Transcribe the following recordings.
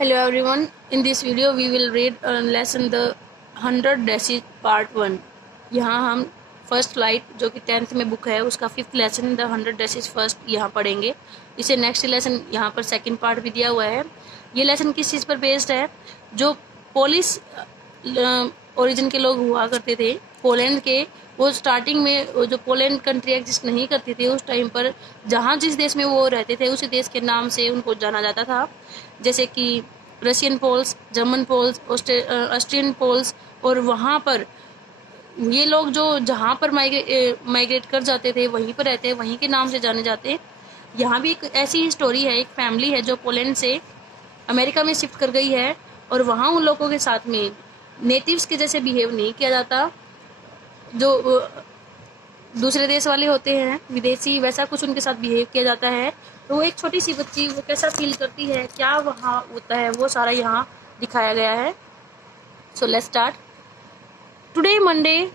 Hello everyone. In this video we will read lesson the 100 Dashes part 1. यहाँ हम first flight जो कि 10th में बुक है उसका 5th lesson the 100 Dashes first यहाँ पढ़ेंगे। इसे नेक्स्ट लेसन यहाँ पर सेकंड पार्ट भी दिया हुआ है। ये लेसन किस चीज़ पर बेस्ड है? जो पोलिश ओरिजिन के लोग हुआ करते थे पोलैंड के, वो स्टार्टिंग में जो पोलैंड कंट्री एग्जिस्ट नहीं करती थी उस टाइम पर जहाँ जिस देश में वो रहते थे उसी देश के नाम से उनको जाना जाता था, जैसे कि Russian Poles, German Poles, Austrian Poles. और वहाँ पर ये लोग जो जहाँ पर माइग्रेट कर जाते थे वहीं पर रहते, वहीं के नाम से जाने जाते। यहाँ भी एक ऐसी स्टोरी है, एक फैमिली है जो पोलैंड से अमेरिका में शिफ्ट कर गई है और वहाँ उन लोगों के साथ में नेटिव्स के जैसे बिहेव नहीं किया जाता, जो दूसरे देश वाले होते हैं विदेशी, वैसा कुछ उनके साथ बिहेव किया जाता है। तो वो एक छोटी सी बच्ची वो कैसा फील करती है, क्या वहाँ होता है, वो सारा यहाँ दिखाया गया है। So let's start. Today Monday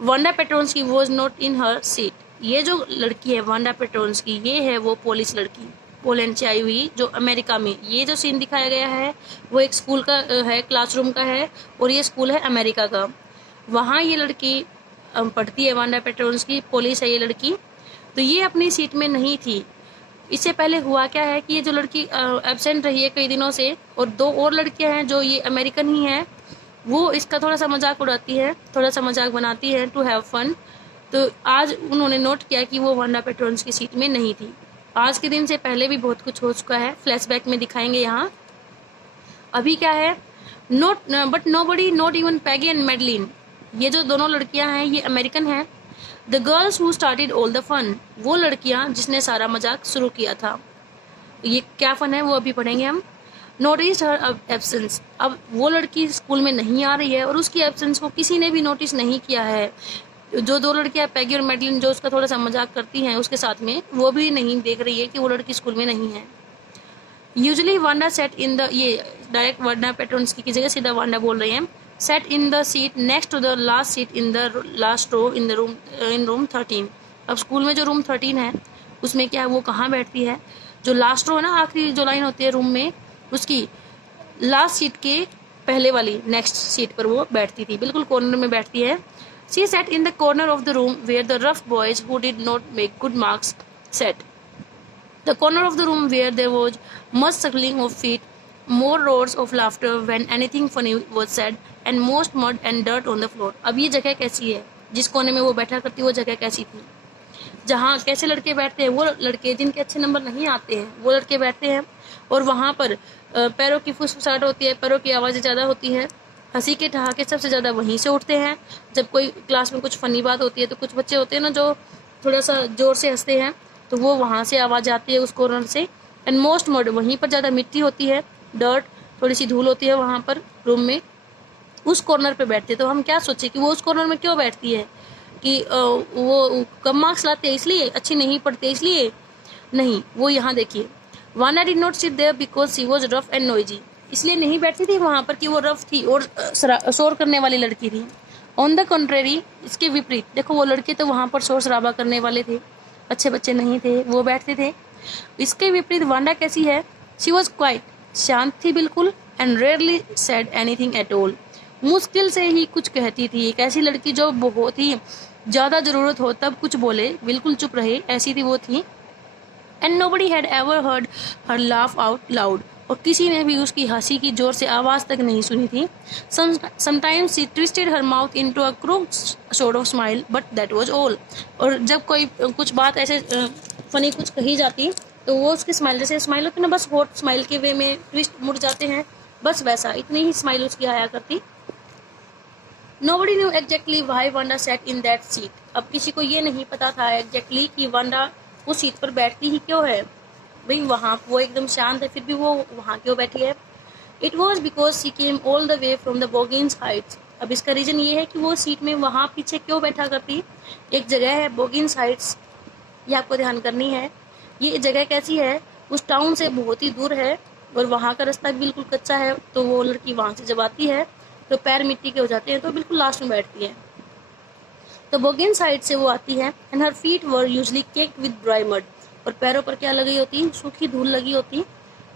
Wanda Petronski was not in her seat. ये जो लड़की है वांडा पेट्रोन्स्की, ये है वो पोलिश लड़की, पोलैंड से आई हुई, जो अमेरिका में ये जो सीन दिखाया गया है वो एक स्कूल का है, क्लासरूम का है, और ये स्कूल है अमेरिका का। वहाँ ये लड़की पढ़ती है, वांडा पेट्रोन्स्की, पोलिश है ये लड़की। तो ये अपनी सीट में नहीं थी। इससे पहले हुआ क्या है कि ये जो लड़की एब्सेंट रही है कई दिनों से, और दो और लड़कियां हैं जो ये अमेरिकन ही हैं, वो इसका थोड़ा सा मजाक उड़ाती है, थोड़ा सा मजाक बनाती है टू हैव फन। तो आज उन्होंने नोट किया कि वो वांडा पेट्रोन्स्की सीट में नहीं थी। आज के दिन से पहले भी बहुत कुछ हो चुका है, फ्लैशबैक में दिखाएंगे यहाँ। अभी क्या है, not but nobody, not even Peggy and Madeline, ये जो दोनों लड़कियां हैं ये अमेरिकन हैं। The girls who started all the fun, वो लड़कियां जिसने सारा मजाक शुरू किया था। ये क्या फन है वो अभी पढ़ेंगे हम। नोटिस हर एब्सेंस, अब वो लड़की स्कूल में नहीं आ रही है और उसकी एब्सेंस को किसी ने भी नोटिस नहीं किया है। जो दो लड़कियां पैगी और मेडलिन जो उसका थोड़ा सा मजाक करती हैं उसके साथ में, वो भी नहीं देख रही है कि वो लड़की स्कूल में नहीं है। Usually Wanda sat in the, ये डायरेक्ट वांडा पेट्रोन्स्की की जगह सीधा वांडा बोल रही है। Sat in the seat next to the last seat in the last row in the room, in room 13। अब स्कूल में जो रूम 13 है उसमें क्या है, वो कहाँ बैठती है? जो लास्ट रो है ना, आखिरी जो लाइन होती है रूम में, उसकी लास्ट सीट के पहले वाली नेक्स्ट सीट पर वो बैठती थी, बिल्कुल कॉर्नर में बैठती है। She sat in the corner of the room where the rough boys who did not make good marks sat. The corner of the room where there was much suckling of feet, more roars of laughter when anything funny was said, and most mud and dirt on the floor. अब ये जगह कैसी है? जिस कोने में वो बैठा करती वो जगह कैसी थी? जहाँ कैसे लड़के बैठते हैं, वो लड़के जिनके अच्छे नंबर नहीं आते हैं वो लड़के बैठते हैं, और वहाँ पर पैरों की फुसफुसाहट होती है, पैरों की आवाज़ें ज़्यादा होती है, हंसी के ठहाके सबसे ज़्यादा वहीं से उठते हैं। जब कोई क्लास में कुछ फनी बात होती है तो कुछ बच्चे होते हैं ना जो थोड़ा सा ज़ोर से हंसते हैं, तो वो वहाँ से आवाज़ आती है उस कॉर्नर से। एंड मोस्ट मड, वहीं पर ज़्यादा मिट्टी होती है, डर्ट, थोड़ी सी धूल होती है वहाँ पर रूम में, उस कॉर्नर पे बैठती है। तो हम क्या सोचे कि वो उस कॉर्नर में क्यों बैठती है, कि वो कम मार्क्स लाते हैं इसलिए, अच्छी नहीं पढ़ते इसलिए? नहीं, वो यहाँ देखिए, Wanda did not sit there because she was rough and noisy, इसलिए नहीं बैठती थी वहाँ पर कि वो रफ थी और शोर करने वाली लड़की थी। ऑन द कंट्रेरी, इसके विपरीत देखो, वो लड़के तो वहाँ पर शोर शराबा करने वाले थे, अच्छे बच्चे नहीं थे, वो बैठते थे। इसके विपरीत वांडा कैसी है? शी वॉज क्वाइट, शांत थी बिल्कुल, and rarely said anything at all, मुश्किल से ही कुछ कहती थी। एक ऐसी लड़की जो बहुत ही ज़्यादा ज़रूरत हो तब कुछ बोले, बिल्कुल चुप रहे, ऐसी थी वो थी। And nobody had ever heard her laugh out loud, और किसी ने भी उसकी हंसी की जोर से आवाज़ तक नहीं सुनी थी। Sometimes she twisted her mouth into a crook sort of smile, but that was all. और जब कोई कुछ बात ऐसे फनी कुछ कही जाती तो वो उसकी स्माइल, जैसे स्माइल होती है ना, बस होट स्माइल के वे में ट्विस्ट मुड़ जाते हैं, बस वैसा, इतनी ही स्माइल उसकी आया करती। Nobody knew exactly why Wanda sat in that seat. अब किसी को ये नहीं पता था exactly कि वांडा उस सीट पर बैठती ही क्यों है। भाई वहाँ वो एकदम शांत है, फिर भी वो वहाँ क्यों बैठी है? It was because she came all the way from the Boggins Heights. अब इसका रीज़न ये है कि वो सीट में वहाँ पीछे क्यों बैठा करती। एक जगह है बोगिन्स हाइट्स, ये आपको ध्यान करनी है। ये जगह कैसी है? उस टाउन से बहुत ही दूर है और वहाँ का रास्ता बिल्कुल कच्चा है, तो वो लड़की वहाँ से जब आती है तो पैर मिट्टी के हो जाते हैं, तो बिल्कुल लास्ट में बैठती है। तो बोगिन साइड से वो आती है, and her feet were usually caked with dry mud, और पैरों पर क्या लगी होती? सूखी धूल लगी होती।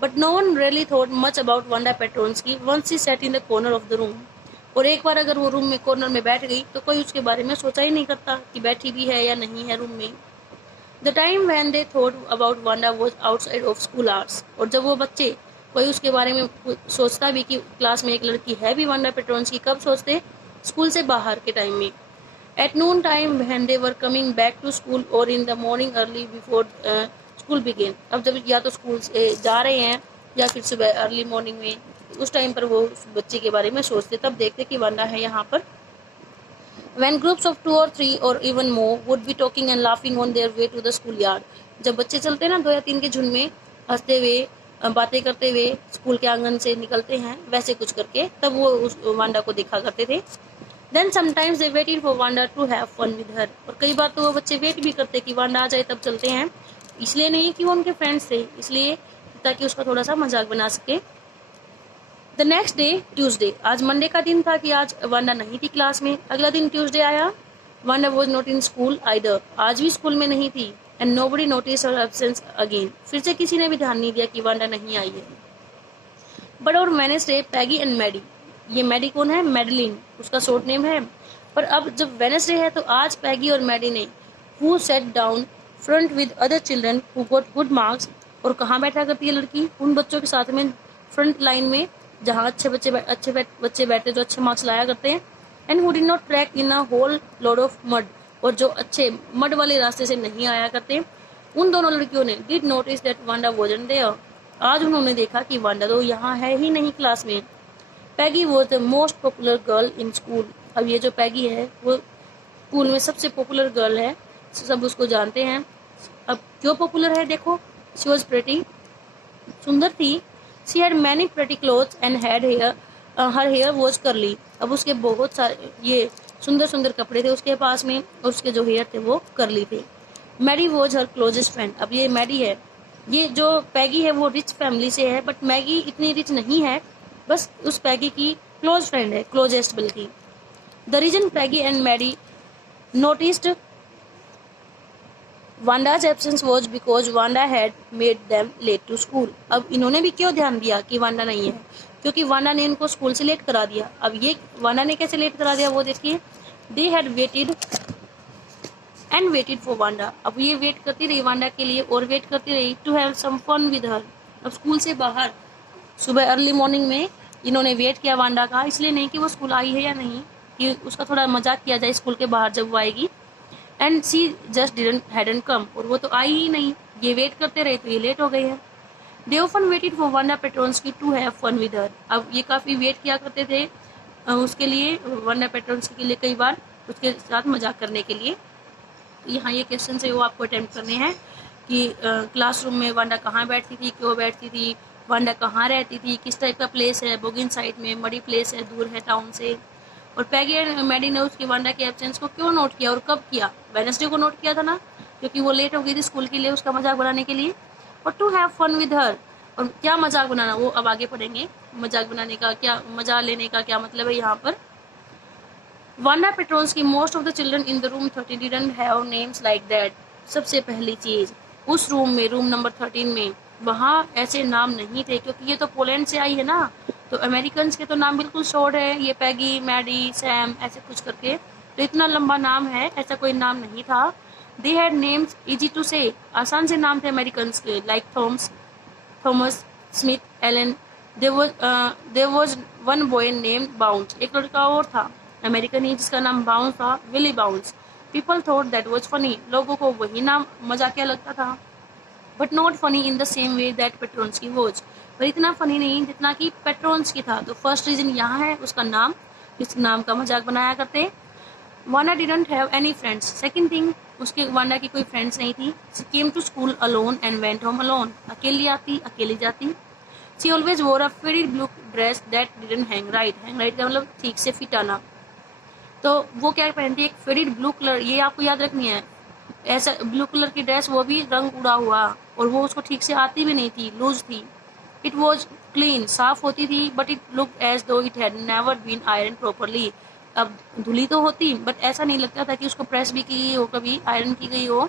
But no one really thought much about Wanda Petronsky once she sat in the corner of the room. और एक बार अगर वो रूम में कॉर्नर में बैठ गई तो कोई उसके बारे में सोचा ही नहीं करता कि बैठी भी है या नहीं है रूम में. The time when they thought about Wanda was outside of school hours. और जब वो बच्चे कोई उसके बारे में सोचता भी कि क्लास में एक लड़की है भी वांडा पेट्रोन्स्की, कब सोचते? स्कूल से बाहर के टाइम में. At noon time when they were coming back to school or in the morning early before school began. अब जब या तो स्कूल से जा रहे हैं या फिर सुबह अर्ली मॉर्निंग में, उस टाइम पर वो उस बच्चे के बारे में सोचते, तब देखते कि वांडा है यहाँ पर. When groups of 2 or 3 or even more would be talking and laughing on their way to the school yard. जब बच्चे चलते ना 2 या 3 के झुंड में हंसते हुए बातें करते हुए स्कूल के आंगन से निकलते हैं, वैसे कुछ करके, तब वो उस वांडा को देखा करते थे. Then sometimes they waited for Wanda to have fun with her. और कई बार तो वो बच्चे वेट भी करते कि वांडा आ जाए तब चलते हैं. इसलिए नहीं कि वो उनके फ्रेंड्स थे, इसलिए ताकि उसका थोड़ा सा मजाक बना सके. The next day Tuesday. आज मंडे का दिन था कि आज वांडा नहीं थी क्लास में. अगला दिन ट्यूसडे आया. Wanda was not in school either. आज भी स्कूल में नहीं थी. And nobody notice her absence again. फिर से किसी ने भी ध्यान नहीं दिया कि वांडा नहीं आई है. बट और वेडनेसडे पैगी एंड मैडी. ये मैडी कौन है? मेडलिन उसका शॉर्ट नेम है. पर अब जब वेडनेसडे है तो आज पैगी और मैडी ने who set down front with other children who got good marks. और कहाँ बैठा करती है लड़की? उन बच्चों के साथ में, फ्रंट लाइन में, जहाँ अच्छे बच्चे बैठते जो अच्छे मार्क्स लाया करते हैं. And who did not track in a whole lot of mud. और जो अच्छे मड वाले रास्ते से नहीं आया करते, उन दोनों लड़कियों ने did notice that Wanda wasn't there. आज उन्होंने देखा कि वांडा तो यहाँ है ही नहीं क्लास में. Peggy was the most popular girl in school. अब ये जो पैगी है वो स्कूल में सबसे पॉपुलर गर्ल है, सब उसको जानते हैं. अब क्यों पॉपुलर है देखो. She was pretty. सुंदर थी. She had many pretty clothes and had hair, her hair was curly. अब उसके बहुत सारे ये सुंदर सुंदर कपड़े थे उसके पास में, और उसके जो हेयर थे वो करली थे. Maddie was her closest friend. अब ये मैडी है, ये जो पैगी है वो रिच फैमिली से है, बट मैगी इतनी रिच नहीं है, बस उस पैगी की क्लोज फ्रेंड है, क्लोजेस्ट बल्कि. The reason Peggy and Maddie noticed Wanda's absence was because Wanda had made them late to school. अब इन्होंने भी क्यों ध्यान दिया कि वांडा नहीं है? क्योंकि वांडा ने इनको स्कूल से लेट करा दिया. अब ये वांडा ने कैसे लेट करा दिया वो देखिए. They had weighted and weighted for Wanda. अब ये वेट करती रही वांडा के लिए और वेट करती रही to have some fun with her. अब स्कूल से बाहर सुबह अर्ली मॉर्निंग में इन्होंने वेट किया वांडा का, इसलिए नहीं कि वो स्कूल आई है या नहीं, कि उसका थोड़ा मजाक किया जाए स्कूल के बाहर जब वो आएगी. एंड सी जस्ट हैडंट कम. और वो तो आई ही नहीं. ये वेट करते रहे तो ये लेट हो गई है. They often waited for Wanda Petronski to have fun with her. अब ये काफ़ी वेट किया करते थे उसके लिए, वांडा पेट्रोन्स्की के लिए, कई बार उसके साथ मजाक करने के लिए. यहाँ ये क्वेश्चन है वो आपको अटेम्प्ट करने हैं कि क्लासरूम में वांडा कहाँ बैठती थी, क्यों बैठती थी, वांडा कहाँ रहती थी, किस टाइप का प्लेस है, बोगिन साइड में, मडी प्लेस है, दूर है टाउन से. और पैगी एंड मैडी ने उसकी वांडा के एब्सेंस को क्यों नोट किया और कब किया? वेडनेसडे को नोट किया था ना, क्योंकि वो लेट हो गई थी स्कूल के लिए उसका मजाक बनाने के लिए. और to have fun with her. और क्या मजाक बनाना वो अब आगे पढ़ेंगे. मजाक बनाने का क्या, मजा लेने का क्या मतलब है यहाँ पर. Wanda Petronski most of the children in the room 13 didn't have names like that. सबसे पहली चीज़, उस रूम में, रूम नंबर 13 में, वहाँ ऐसे नाम नहीं थे, क्योंकि ये तो पोलैंड से आई है ना, तो अमेरिकन के तो नाम बिल्कुल शॉर्ट है. ये पैगी, मैडी, सैम, ऐसे कुछ करके, तो इतना लंबा नाम है, ऐसा कोई नाम नहीं था. They had names easy to say. आसान से नाम थे अमेरिकन के, like Thomas, Smith, Allen. There was one boy named Bounce. एक लड़का और था अमेरिकन ही जिसका नाम बाउंस था, Willie Bounce. People thought that was funny. लोगों को वही नाम मजाकिया लगता था. But not funny in the same way that Petronski was. पर इतना फनी नहीं जितना कि पेट्रोन्स्की था. तो फर्स्ट रीजन यहाँ है उसका नाम, इस नाम का मजाक बनाया करते. Wanda didn't have any friends. Second thing, उसके वांडा की कोई फ्रेंड्स नहीं थी. She came to school alone and went home alone. अकेली आती, अकेली जाती. She always wore a faded blue dress that didn't hang right. Hang right का मतलब ठीक से फिट आना. तो वो क्या पहनती है? एक फेडेड ब्लू कलर. ये आपको याद रखनी है. ऐसा ब्लू कलर की ड्रेस, वो भी रंग उड़ा हुआ, और वो उसको ठीक से आती भी नहीं थी, लूज थी. इट वॉज क्लीन, साफ होती थी, but it look as though it had never been iron properly. अब धुली तो होती, बट ऐसा नहीं लगता था कि उसको प्रेस भी की हो, कभी आयरन की गई हो.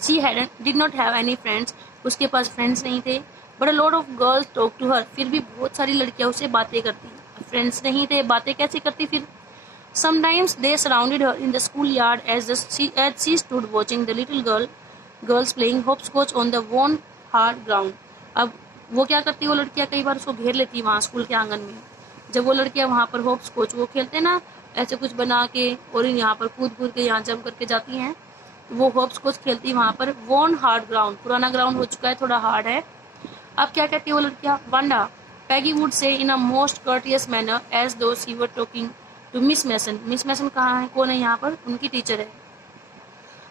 She had did not have any friends. उसके पास फ्रेंड्स नहीं थे. But a lot of girls talk to her, फिर भी बहुत सारी लड़कियां उससे बातें करती। फ्रेंड्स नहीं थे, बातें कैसे करती फिर? Sometimes they surrounded her in the schoolyard as she stood watching the girls playing hopscotch on the worn hard ground. अब वो क्या करती, वो लड़कियां कई बार उसको घेर लेती वहाँ स्कूल के आंगन में। जब वो लड़कियां वहाँ पर हॉपस्कॉच वो खेलते ना, ऐसे कुछ बना के और यहाँ पर कूद कूद के यहाँ जंप करके जाती हैं, वो हॉपस्कॉच खेलती वहाँ पर वॉन हार्ड ग्राउंड, पुराना ग्राउंड हो चुका है, थोड़ा हार्ड है। अब क्या कहती है वो लड़कियां? Wanda, Peggy would say in a most courteous manner as though she were talking to Miss Mason. Miss Mason कहाँ है, कौन है यहाँ पर? उनकी टीचर है।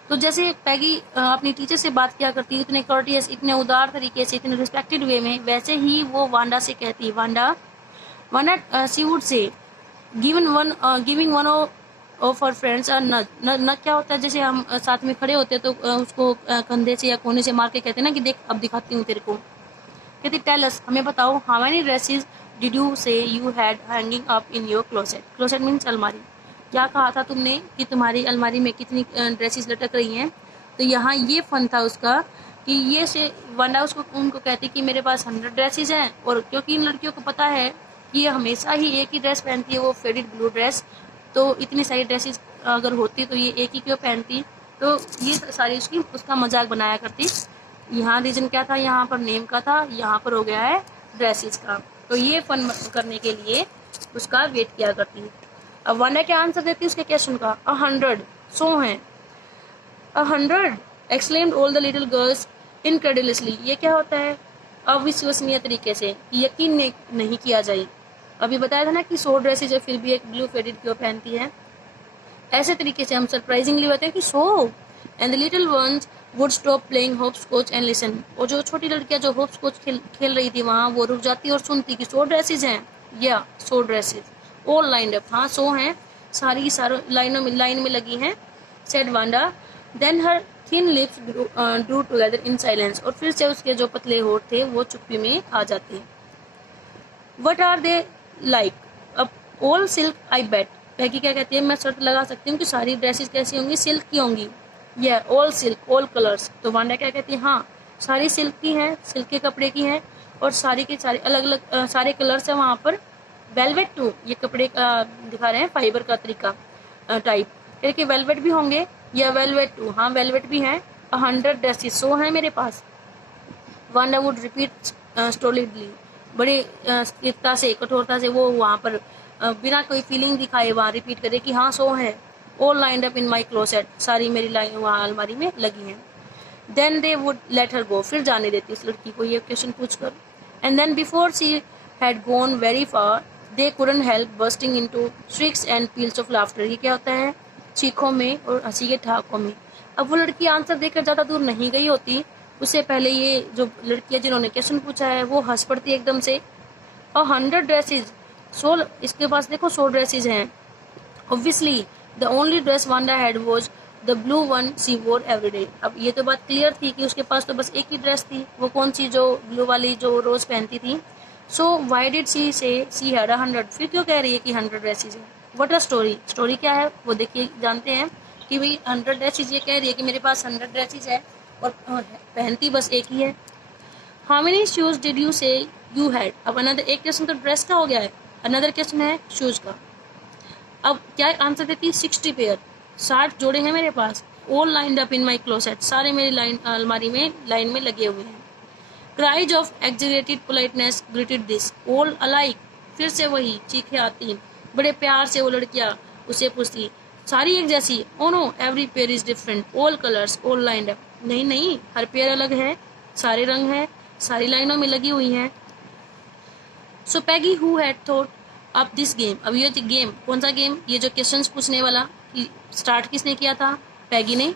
तो जैसे पैगी अपनी टीचर से बात किया करती है इतने कर्टियस, इतने उदार तरीके से, इतने रिस्पेक्टेड वे में, वैसे ही वो वांडा से कहती है। Wanda Wanda she would say giving one of her friends a nudge. Nudge क्या होता है? जैसे हम साथ में खड़े होते हैं तो उसको कंधे से या कोने से मार के कहते हैं ना कि देख अब दिखाती हूँ तेरे को। कहती टेल अस, हमें बताओ, how many dresses did you say you had hanging up in your closet. Closet means अलमारी। क्या कहा था तुमने कि तुम्हारी अलमारी में कितनी ड्रेसेस लटक रही हैं? तो यहाँ ये फन था उसका कि ये से वंडा उसको उनको कहती कि मेरे पास 100 ड्रेसेस हैं, और क्योंकि इन लड़कियों को पता है कि ये हमेशा ही एक ही ड्रेस पहनती है, वो फेडेड ब्लू ड्रेस, तो इतनी सारी ड्रेसेस अगर होती तो ये एक ही क्यों पहनती, तो ये सारी उसका मजाक बनाया करती। यहाँ रीजन क्या था? यहाँ पर नेम का था, यहाँ पर हो गया है ड्रेसेस का। तो ये फन करने के लिए उसका वेट किया करती है। अब वंडा क्या आंसर देती है उसके क्वेश्चन का? 100, 100 है। 100 exclaimed all the little girls incredulously. ये क्या होता है? अविश्वसनीय तरीके से, यकीन नहीं किया जाए। अभी बताया था ना कि 100 ड्रेसेज है फिर भी एक ब्लू फेडेड क्यों पहनती है। ऐसे तरीके से हम सरप्राइजिंगली बताते हैं कि 100 and the little ones would stop playing hopscotch and listen. और जो छोटी लड़कियां जो हॉपस्कॉच खेल रही थी वहाँ, वो रुक जाती और सुनती कि 100 ड्रेसेस हैं, या 100 ड्रेसेस ऑल लाइंड अप। हाँ 100 हैं, सारी की सारी लाइन में लगी हैं, said Wanda. Then her thin lips drew together in silence. और फिर से उसके जो पतले होठ थे वो चुप्पी में आ जाते हैं। What are they like? अब all silk I bet. Peggy क्या कहती है? मैं शर्त लगा सकती हूँ कि सारी ड्रेसेस कैसी होंगी? सिल्क की होंगी। या ऑल सिल्क, ऑल कलर्स। तो वांडा क्या कहती है? हाँ सारी सिल्क की हैं, सिल्क के कपड़े की हैं, और सारी के सारे अलग अलग सारे कलर्स हैं वहाँ पर। वेलवेट टू, ये कपड़े का दिखा रहे हैं फाइबर का तरीका टाइप, कि वेलवेट भी होंगे या वेलवेट टू। हाँ वेलवेट भी हैं। 100 ड्रेसेस, 100 हैं मेरे पास। वांडा वुड रिपीट स्टोलिडली, बड़ी स्थिरता से, कठोरता से वो वहाँ पर बिना कोई फीलिंग दिखाए वहाँ रिपीट करे कि हाँ 100 है। All lined up in my closet, सारी मेरी लाइन वहाँ अलमारी में लगी हैं। Then they would let her go, फिर जाने देती उस लड़की को ये क्वेश्चन पूछ कर। And then before she had gone very far they couldn't help bursting into shrieks and peals of laughter. ये क्या होता है? चीखों में और हंसी के ठहाकों में। अब वो लड़की आंसर देकर ज़्यादा दूर नहीं गई होती, उससे पहले ये जो लड़कियां जिन्होंने क्वेश्चन पूछा है वो हंस पड़ती एकदम से। और 100 ड्रेसेज, 100, इसके पास देखो 100 ड्रेसेज हैं। Obviously the only dress Wanda had was the blue one she वोर एवरी डे। अब ये तो बात क्लियर थी कि उसके पास तो बस एक ही ड्रेस थी, वो कौन सी? जो ब्लू वाली जो रोज पहनती थी। सो वाई डिड शी से शी हैड 100? फिर क्यों कह रही है कि 100 ड्रेसेज है? व्हाट अ स्टोरी, स्टोरी क्या है वो देखिए, जानते हैं कि भाई 100 ड्रेसेज, ये कह रही है कि मेरे पास 100 ड्रेसेज है और पहनती बस एक ही है। How many shoes did you say you had? अब अनदर, एक क्वेश्चन तो ड्रेस का हो गया है, अनदर क्वेश्चन है शूज का। अब क्या आंसर देती है? 60 पेयर, 60 जोड़े हैं मेरे पास। All lined up in my closet, सारे मेरी लाइन अलमारी में लाइन में लगे हुए हैं। Cries of exaggerated politeness greeted this all alike. फिर से वही चीखें आती, बड़े प्यार से वो लड़कियां उसे पूछती, सारी एक जैसी? Oh know every pair is different, all colours all lined up. नहीं नहीं, हर पेयर अलग है, सारे रंग हैं, सारी लाइनों में लगी हुई हैं। So Peggy who had thought up this game. अब ये गेम कौन सा गेम? ये जो क्वेश्चंस पूछने वाला स्टार्ट किसने किया था? पैगी ने।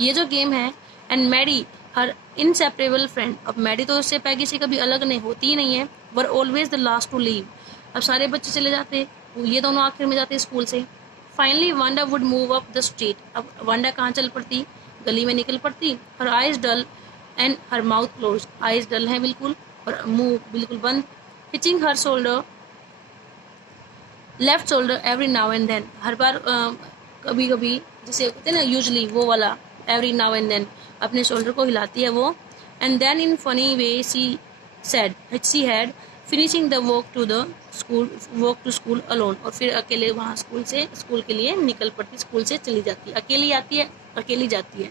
ये जो गेम है, and Maddie her inseparable friend. अब मैडी तो उससे पैगी से कभी अलग नहीं होती ही नहीं है, were always the last to leave. अब सारे बच्चे चले जाते, ये दोनों आखिर में जाते स्कूल से। Finally Wanda would move up the street. अब वांडा कहाँ चल पड़ती? गली में निकल पड़ती। Her eyes dull and her mouth closed, eyes dull है बिल्कुल और मुंह बिल्कुल बंद। Hitching her shoulder left shoulder every now and then. हर बार कभी कभी, जैसे कहते हैं ना यूजली, वो वाला एवरी नाउ एंड देन, अपने शोल्डर को हिलाती है वो। And then in funny way C she had finishing the walk to school alone, और फिर अकेले वहाँ स्कूल के लिए निकल पड़ती, स्कूल से चली जाती है, अकेली आती है, अकेली जाती है।